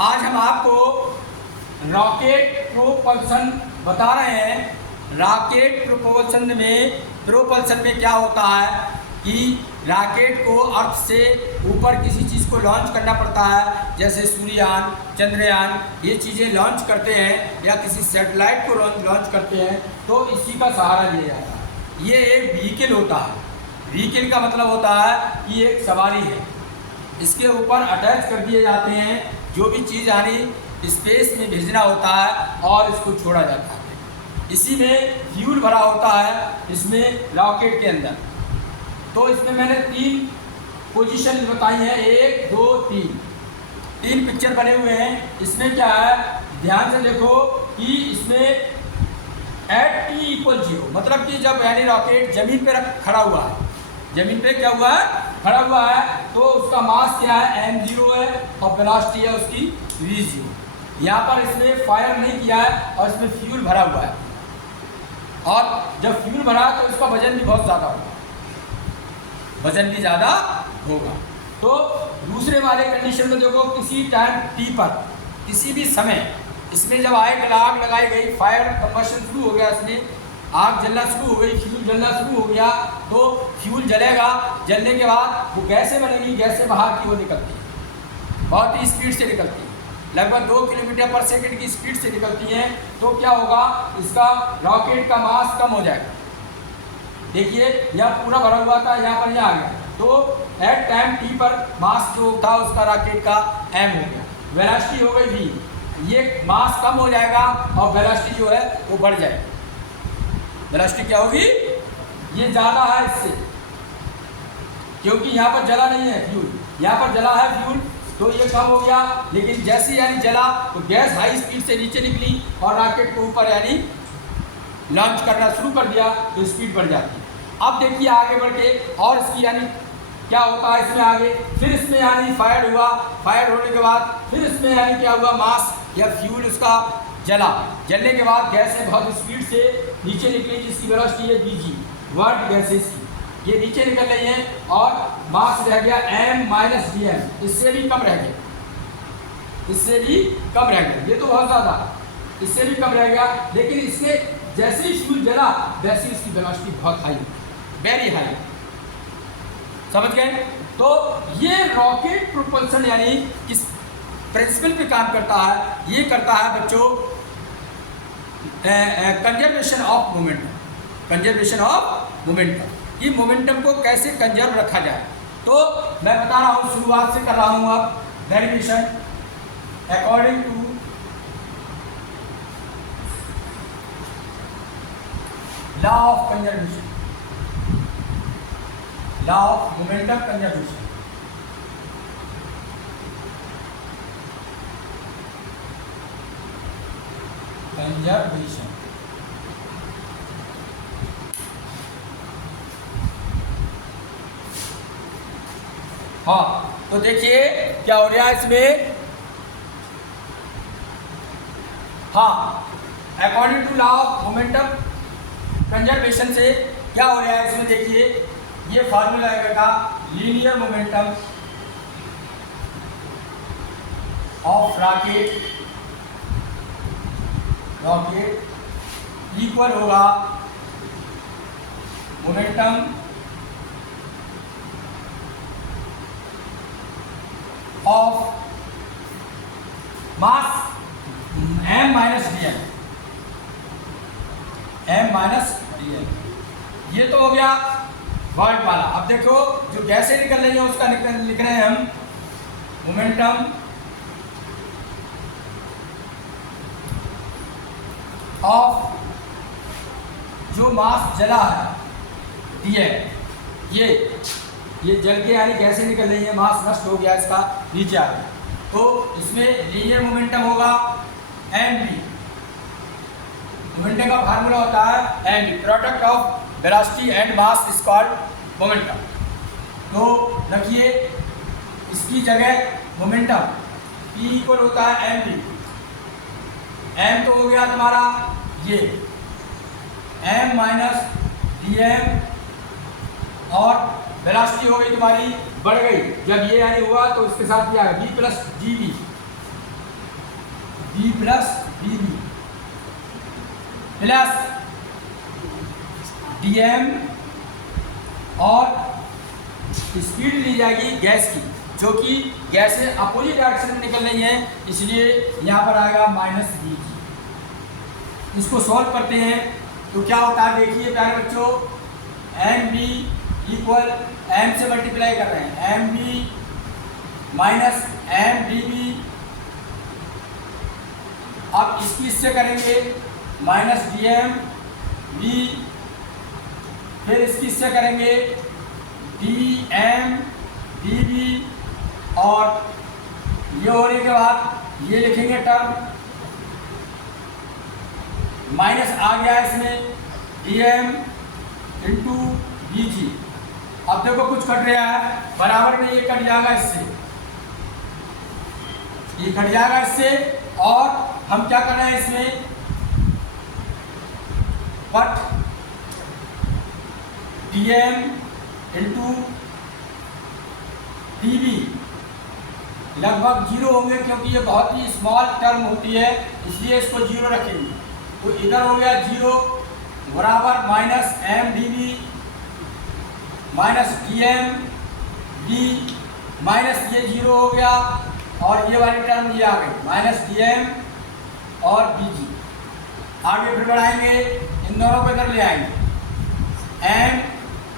आज हम आपको रॉकेट प्रोपल्शन बता रहे हैं। रॉकेट प्रोपल्शन में क्या होता है कि रॉकेट को अर्थ से ऊपर किसी चीज़ को लॉन्च करना पड़ता है, जैसे सूर्ययान, चंद्रयान, ये चीज़ें लॉन्च करते हैं या किसी सैटेलाइट को लॉन्च करते हैं तो इसी का सहारा लिया जाता है। ये एक व्हीकल होता है। व्हीकल का मतलब होता है कि एक सवारी है, इसके ऊपर अटैच कर दिए जाते हैं जो भी चीज़ यानी स्पेस में भेजना होता है और इसको छोड़ा जाता है। इसी में फ्यूल भरा होता है इसमें रॉकेट के अंदर। तो इसमें मैंने 3 पोजीशन बताई हैं, 1 2 3 पिक्चर बने हुए हैं। इसमें क्या है, ध्यान से देखो कि इसमें एट t = 0 मतलब कि जब यानी रॉकेट जमीन पे खड़ा हुआ है, जमीन पे क्या हुआ है, खड़ा हुआ है, तो उसका मास क्या है, m0 है और वेलोसिटी है उसकी v0। यहाँ पर इसने फायर नहीं किया है और इसमें फ्यूल भरा हुआ है, और जब फ्यूल भरा तो इसका वजन भी बहुत ज़्यादा होगा, वजन भी ज़्यादा होगा। तो दूसरे वाले कंडीशन में देखो, किसी टाइम t पर किसी भी समय इसमें जब आग लगाई गई, फायर कंबशन शुरू हो गया, इसमें आग जलना शुरू हो गई, फ्यूल जलना शुरू हो गया, तो फ्यूल जलेगा। जलने के बाद वो गैसें बनेगी, गैसें बाहर की ओर निकलती है, बहुत ही स्पीड से निकलती है, लगभग 2 किलोमीटर/सेकंड की स्पीड से निकलती हैं। तो क्या होगा, इसका रॉकेट का मास कम हो जाएगा। देखिए यहाँ पूरा भरा हुआ था, यहाँ पर यहाँ आ गया, तो एट टाइम t पर मास जो था उसका रॉकेट का m हो गया, वेलोसिटी हो गई v। ये मास कम हो जाएगा और वेलोसिटी जो है वो बढ़ जाएगी। वेलोसिटी क्या होगी, ये ज़्यादा है इससे, क्योंकि यहाँ पर जला नहीं है फ्यूल, यहाँ पर जला है फ्यूल, तो ये कम हो गया। लेकिन जैसे यानी जला तो गैस हाई स्पीड से नीचे निकली और रॉकेट को ऊपर यानी लॉन्च करना शुरू कर दिया, तो स्पीड बढ़ जाती है। अब देखिए आगे बढ़ के, और इसकी यानी क्या होता है इसमें आगे, फिर इसमें यानी फायर हुआ, फायर होने के बाद फिर इसमें यानी क्या हुआ, मास या फ्यूल उसका जला, जलने के बाद गैसें बहुत स्पीड से नीचे निकली, जिसकी वेलोसिटी है vg, वर्ल्ड गैसेस की, ये नीचे निकल रही हैं और मास रह गया m - dm, इससे भी कम रह गया, इससे भी कम रह गया। ये तो बहुत ज़्यादा, इससे भी कम रह गया। लेकिन इसके जैसे ही फ्यूल जला वैसे इसकी वेलोसिटी बहुत हाई, वेरी हाई, समझ गए। तो ये रॉकेट प्रोपल्शन यानी किस प्रिंसिपल पे काम करता है, ये करता है बच्चों conservation of momentum. Conservation of momentum, ये मोमेंटम को कैसे कंजर्व रखा जाए, तो मैं बता रहा हूँ, शुरुआत से कर रहा हूँ। अब derivation according to law of conservation, law of momentum conservation. Conservation हाँ, तो देखिए क्या हो रहा है इसमें। हाँ, according to law of momentum conservation से क्या हो रहा है इसमें, देखिए ये फार्मूला है बेटा, linear momentum of rocket equal होगा momentum of mass m - dm, ये तो हो गया वर्ल्ड वाला। अब देखो जो गैसें निकल रही है उसका लिख रहे हैं हम मोमेंटम ऑफ जो मास जला है dm, ये जल के यानी गैसें निकल रही है, मास नष्ट हो गया, इसका नीचे आ गया, तो इसमें लीनियर मोमेंटम होगा mv। मोमेंटम का फार्मूला होता है mv, product of velocity and mass is called momentum. तो रखिए इसकी जगह मोमेंटम p इक्वल होता है mv। m तो हो गया तुम्हारा ये m - dm, और वेलोसिटी हो गई तुम्हारी, बढ़ गई। जब ये यानी हुआ तो इसके साथ क्या है, v + gv, V plus V V plus D M और स्पीड ली जाएगी गैस की, जो कि गैसें अपोजिट डायरेक्शन में निकल रही हैं, इसलिए यहाँ पर आएगा माइनस बी जी। इसको सॉल्व करते हैं तो क्या होता है, देखिए प्यारे बच्चों, एम बी इक्वल एम से मल्टीप्लाई कर रहे हैं, M V minus M D V. अब इसकी इससे करेंगे माइनस डी एम बी, फिर इसकी इससे करेंगे डी एम डी बी, और ये होने के बाद ये लिखेंगे टर्म, माइनस आ गया इसमें डी एम इंटू बी जी। अब देखो कुछ कट रहा है, बराबर में ये कट जाएगा इससे, ये कट जाएगा इससे, और हम क्या कर रहे हैं इसमें but D M into D V लगभग जीरो होंगे, क्योंकि ये बहुत ही स्मॉल टर्म होती है, इसलिए इसको जीरो रखेंगे। तो इधर हो गया जीरो बराबर minus M D V minus D M V, minus ये जीरो हो गया, और ये वाली टर्म ये आ गई माइनस डी एम और बी जी। आगे फिर बढ़ाएंगे, इन दोनों को इधर ले आएंगे, एम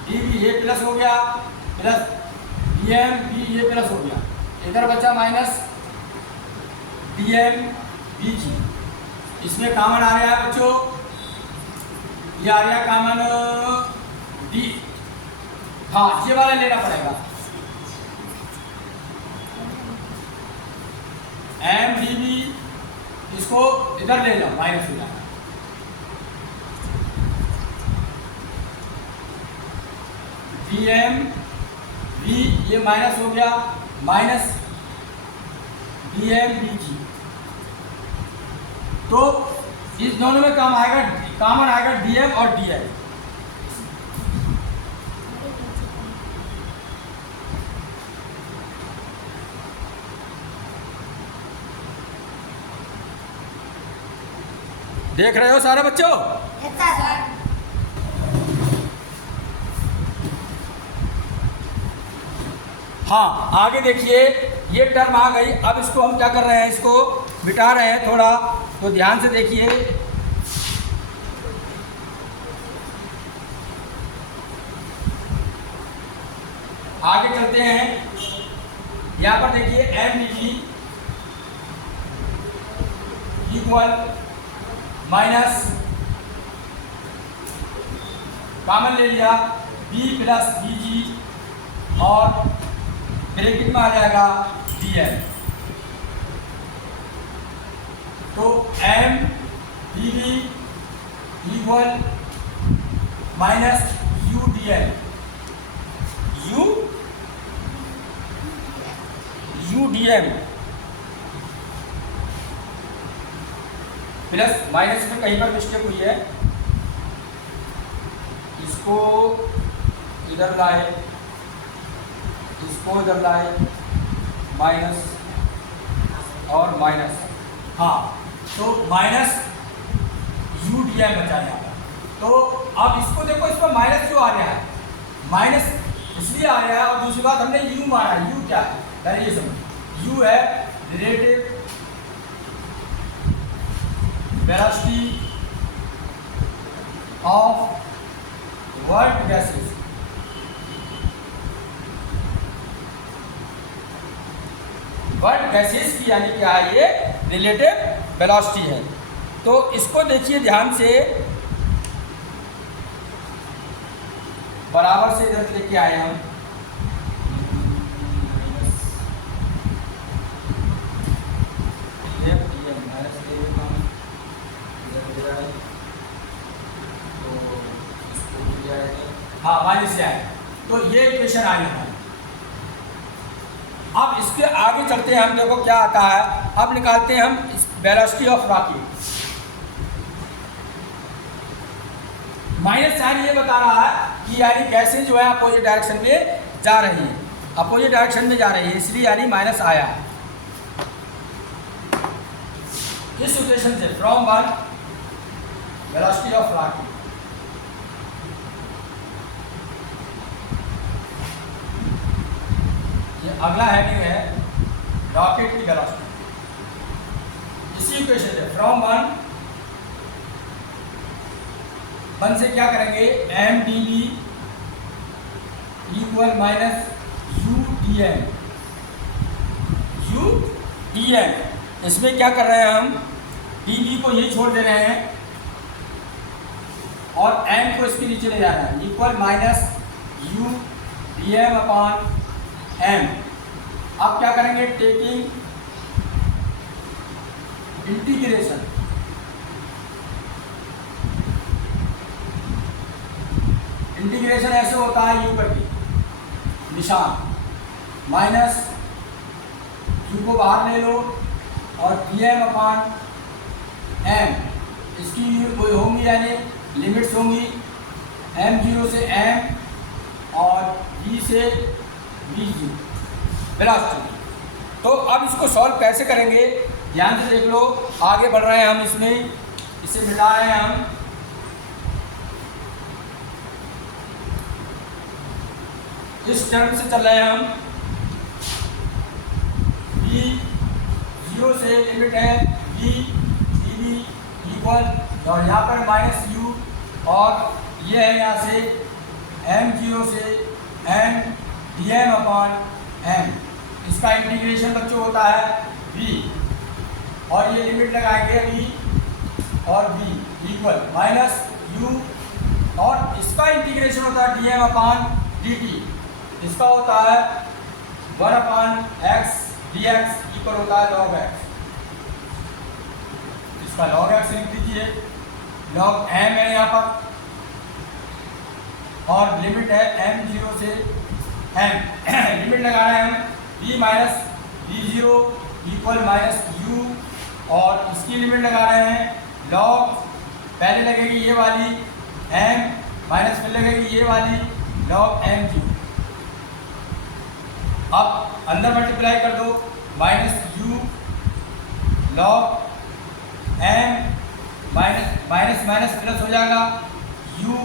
डी बी ये प्लस हो गया, प्लस डी एम बी ये प्लस हो गया, इधर बचा minus D M V G. इसमें कॉमन आ रहा है बच्चों, ये आ रहा है कॉमन डी, हाँ ये वाला लेना पड़ेगा, एम डी बी, इसको इधर ले लो माइनस हो जाएगा, डी एम बी ये माइनस हो गया, माइनस डी एम बी जी। तो इस दोनों में काम आएगा, कॉमन आएगा डी एम और डी एम। देख रहे हो सारे बच्चों? हाँ आगे देखिए, ये टर्म आ गई। अब इसको हम क्या कर रहे हैं, इसको मिटा रहे हैं थोड़ा, तो ध्यान से देखिए। आगे चलते हैं, यहाँ पर देखिए M D V equal minus common ले लिया बी प्लस बी जी, और ब्रैकेट में आ जाएगा डी एम। तो M D V equal minus U D M, U D M plus minus में कहीं पर मिस्टेक हुई है, इसको इधर लाए, इसको इधर लाए, माइनस और माइनस, हाँ तो माइनस यू डी एम बचा यहाँ पर। तो अब इसको देखो, इस पर माइनस क्यों आ रहा है, माइनस इसलिए आ रहा है, और दूसरी बात हमने यू मारा है, यू क्या है, पहले ये समझ, यू है relative velocity of world gases. World gases की यानी क्या है, ये रिलेटिव वेलोसिटी है। तो इसको देखिए ध्यान से, बराबर से इधर लेके आए हम, हाँ माइनस से आए, तो ये इक्वेशन आई हमारी। अब इसके आगे चलते हैं हम, देखो क्या आता है। अब निकालते हैं हम velocity of rocket. Minus sign ये बता रहा है कि यानी गैसें जो है अपोजिट डायरेक्शन में जा रही है, अपोजिट डायरेक्शन में जा रही है, इसलिए यानी माइनस आया। इस इक्वेशन से from one velocity of rocket, ये अगला हेडिंग है रॉकेट की वेलोसिटी। इसी इक्वेशन से फ्रॉम वन से क्या करेंगे, M D V equal minus U D M, U D M. इसमें क्या कर रहे हैं हम, डी बी को यही छोड़ दे रहे हैं और एम को इसके नीचे ले जा रहे हैं, equal minus U D M upon M. अब क्या करेंगे, टेकिंग इंटीग्रेशन, इंटीग्रेशन ऐसे होता है यू करके निशान, माइनस यू को बाहर ले लो और डी एम अपॉन एम, इसकी कोई होंगी यानी लिमिट्स होंगी, एम जीरो से एम और बी से बी जीरो वेलोसिटी। तो अब इसको सॉल्व कैसे करेंगे, ध्यान से देख लो। आगे बढ़ रहे हैं हम, इसमें इसे मिटा रहे हैं हम, इस टर्म से चल रहे हैं हम, बी जीरो से लिमिट है बी डी बी इक्वल, और यहाँ पर माइनस यू, और ये है यहाँ से एम जीरो से M D M upon M. इसका इंटीग्रेशन बच्चों होता है बी, और ये लिमिट लगाएंगे बी और बी इक्वल माइनस यू, और इसका इंटीग्रेशन होता है D M upon D T. इसका होता है 1 upon X D X equal होता है लॉग एक्स। इसका लॉग एक्स लिख दीजिए, लॉग एम है यहाँ पर, और लिमिट है एम जीरो से एम। लिमिट लगा रहे हैं हम V minus V zero equal minus U, और इसकी लिमिट लगा रहे हैं लॉग, पहले लगेगी ये वाली एम माइनस फिर लगेगी ये वाली लॉग एम जीरो। अब अंदर मल्टीप्लाई कर दो, minus U log M minus minus minus plus हो जाएगा यू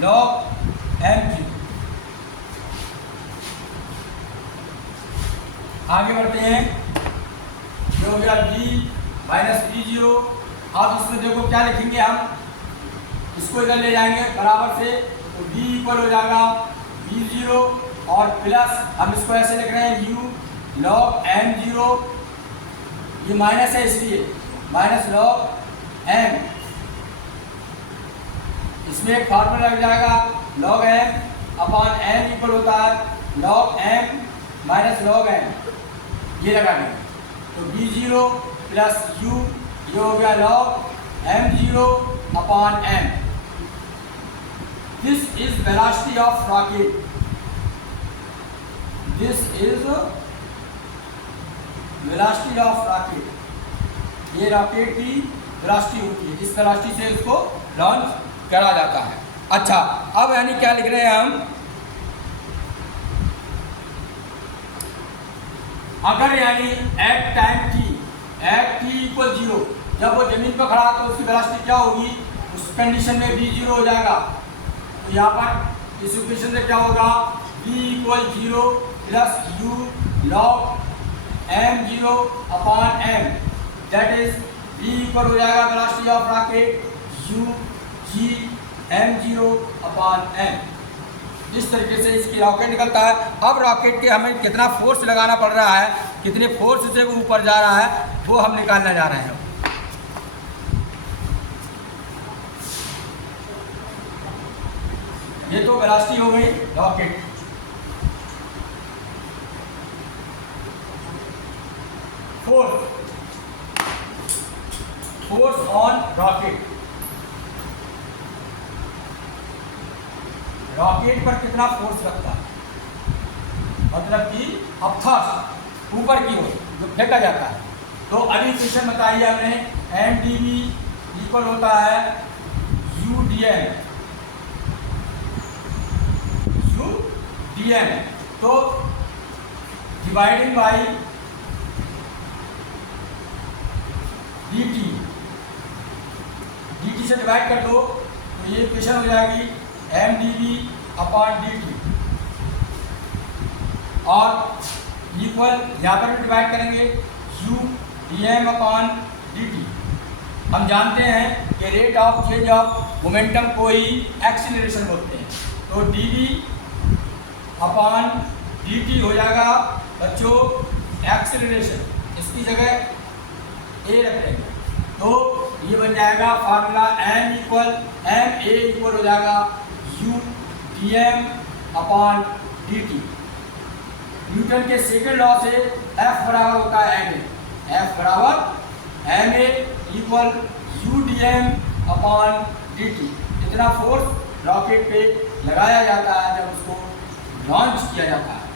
लॉग एम जीरो। आगे बढ़ते हैं, जो हो गया बी माइनस बी जीरो। अब इसमें देखो क्या लिखेंगे हम, इसको इधर ले जाएंगे बराबर से, तो बी इक्वल हो जाएगा बी जीरो और प्लस, हम इसको ऐसे लिख रहे हैं यू लॉग एम जीरो, ये माइनस है इसलिए माइनस लॉग एम। इसमें एक फार्मूला लग जाएगा log M upon M equal होता है log M minus log M, ये लगा देंगे। तो बी जीरो प्लस यू, ये हो गया log M zero upon M. This is velocity of rocket, this is velocity of rocket. ये रॉकेट की वेलोसिटी होती है, इस वेलोसिटी से इसको लॉन्च करा जाता है। अच्छा, अब यानी क्या लिख रहे हैं हम, अगर यानी at time T, at T equal zero, जब वो जमीन पर खड़ा तो उसकी वेलोसिटी क्या होगी, उस कंडीशन में बी जीरो हो जाएगा। तो यहाँ पर इस इक्वेशन से क्या होगा, V equal zero plus U log M zero upon M, that is V equal हो जाएगा velocity of rocket U G M zero upon M. इस तरीके से इसकी रॉकेट निकलता है। अब रॉकेट के हमें कितना फोर्स लगाना पड़ रहा है, कितने फोर्स से वो ऊपर जा रहा है, वो हम निकालने जा रहे हैं। ये तो वेलोसिटी हो गई rocket. Force on rocket, rocket पर कितना फोर्स लगता है, मतलब कि अपथर्स्ट ऊपर की ओर जो फेंका जाता है। तो अभी क्वेश्चन बताइए हमने, एम डी बी इक्वल होता है U D M, U D M, तो डिवाइडिंग बाई डी टी, से डिवाइड कर दो तो ये इक्वेशन हो जाएगी mdv/dt और इक्वल यहाँ पर भी डिवाइड करेंगे udm/dt। हम जानते हैं कि rate of change of momentum को ही एक्सीलरेशन बोलते हैं, तो dv/dt हो जाएगा बच्चों एक्सीलरेशन, इसकी जगह a रख लेंगे तो ये बन जाएगा फार्मूला ma इक्वल हो जाएगा udm/dt। न्यूटन के सेकंड लॉ से F बराबर होता है ma, F बराबर ma इक्वल udm/dt। इतना फोर्स रॉकेट पे लगाया जाता है जब उसको लॉन्च किया जाता है,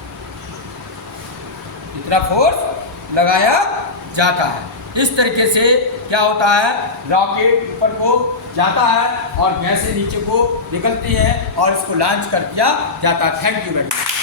इतना फोर्स लगाया जाता है। इस तरीके से क्या होता है, रॉकेट ऊपर को जाता है और गैसें नीचे को निकलती हैं और इसको लॉन्च कर दिया जाता है। Thank you very much.